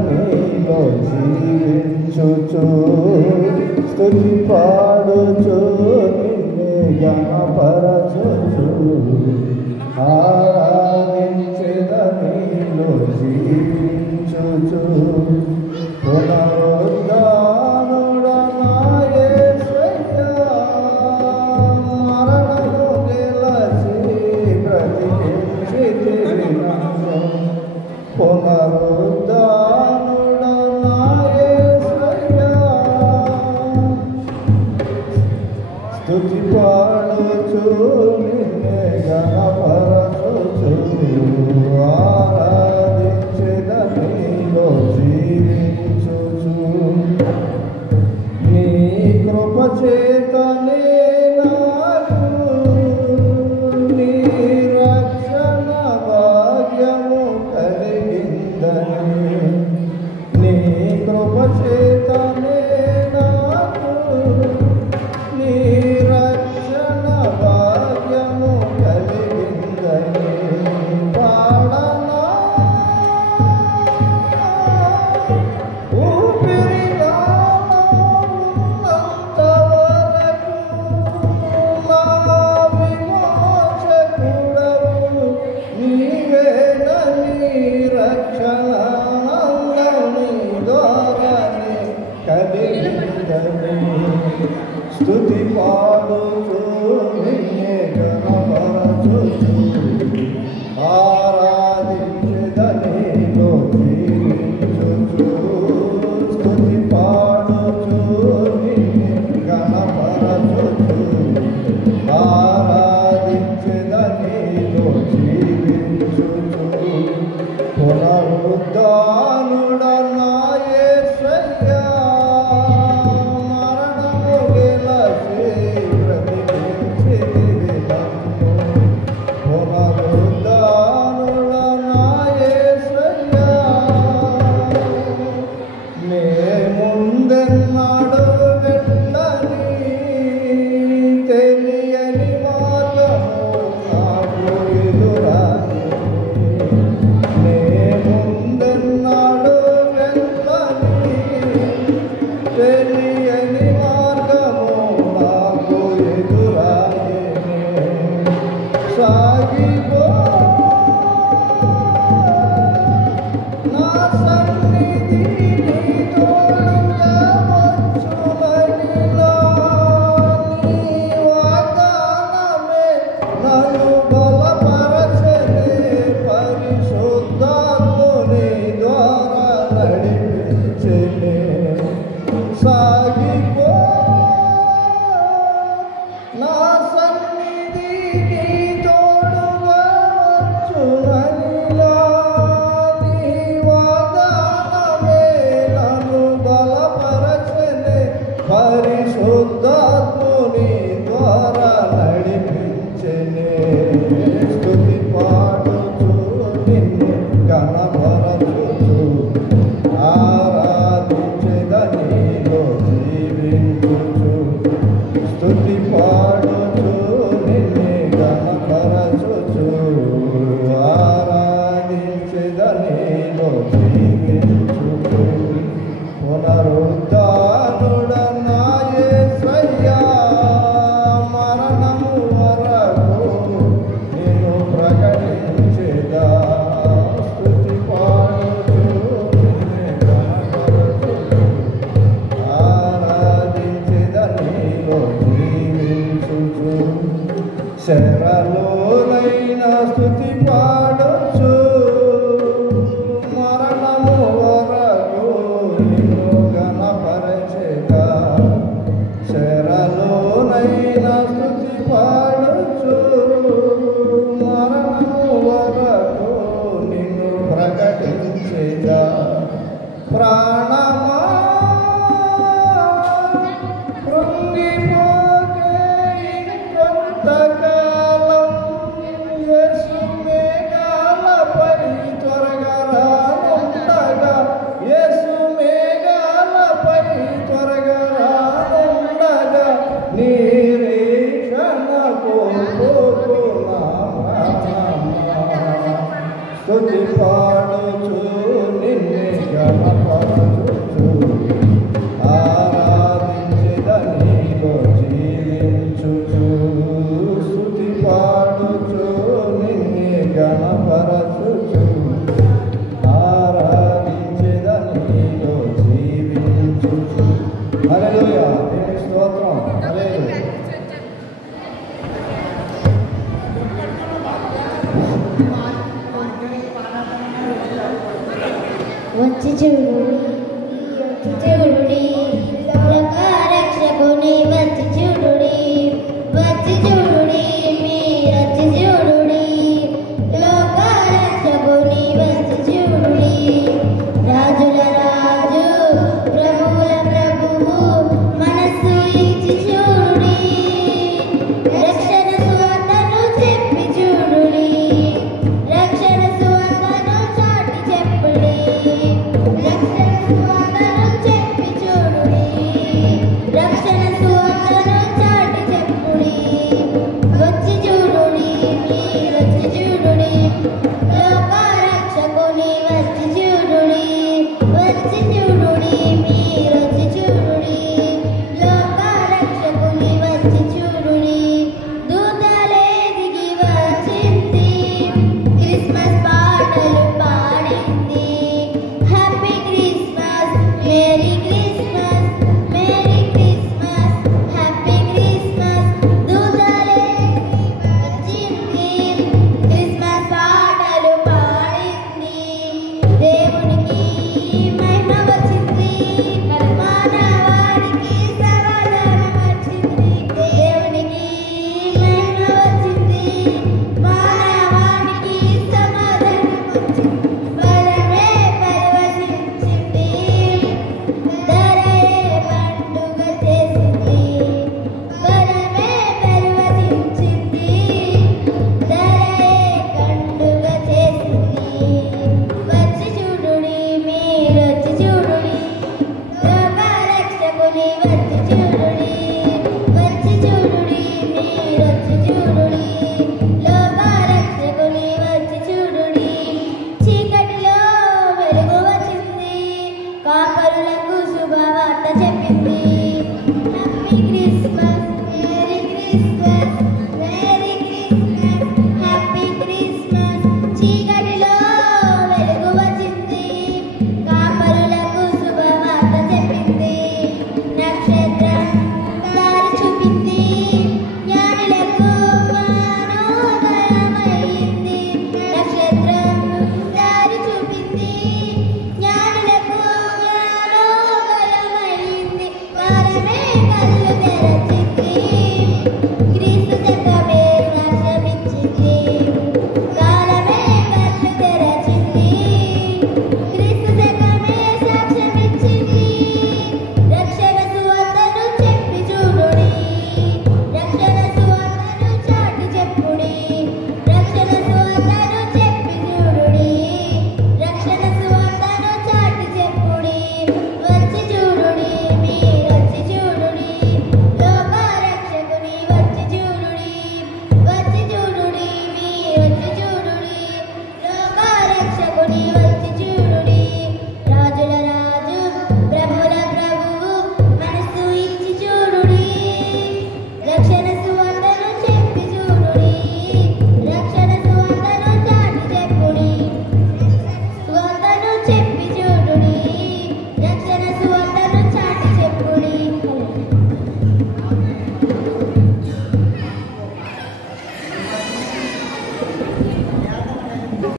నీలో జీవించుచు స్తుతి పాడుచు నిన్నే గణపరచుచు ఆరాధించెద నీలో జీవించుచు పునరుద్ధానుడా నా యేసయ్యా మరణము గెలచి బ్రతికించితివి నన్ను పునరుద్ధానుడా నా యేసయ్యా స్తుతి పాడుచు నిన్నే గణపరచుచు ఆరాధించెద నీలో జీవించుచు నీ కృప చేతనే నాకు నీ రక్షణ భాగ్యము కలిగిందని నీ కృప చేతనే నాకు నీ రక్షణ భాగ్యము కలిగిందని పాడనా ఊపిరిగా ఉన్నంత వరకు నా విమోచకుడవు నీవేనని రక్షణ నీ ద్వారానే కలిగిందని స్తుతి పాడుచు నిన్నే గణపరచుచు ఆరాధించెద నీలో జీవించుచు స్తుతి పాడుచు నిన్నే గణపరచుచు ఆరాధించెద నీలో జీవించుచు పునరుద్ధానుడా నా యేసయ్యా మరణము గెలచి బ్రతికించితివి నన్ను పునరుద్ధానుడా నా యేసయ్యా నే ముందెన్నాడు వెళ్ళని తెలియని మార్గము నాకు ఎదురాయి నే ముందెన్నాడు వెళ్ళని తెలియని మార్గము నాకు ఎదురాయెను సాగిపో నా సన్నిధి నీ తోడుగా వచ్చుననిలో నీ వాగ్దానమే నన్ను బలపరచెనే పరిశుద్ధాత్ముని ద్వారా నడిపించెనే సాగిపో నా సన్నిధి నీ తోడుగా వచ్చుననిలో నీ వాగ్దానమే గణపరచుచు ఆరాధించెదనిలో జీవించుచు స్తుతి పాడుచు నిన్నే గణపరచుచు ఆరాధించెదనిలో జీవించుచు. హల్లెలూయా. దేవుని స్తోత్రం. హల్లెలూయా. వచ్చి చూడుడి, వచ్చి చూడుడి,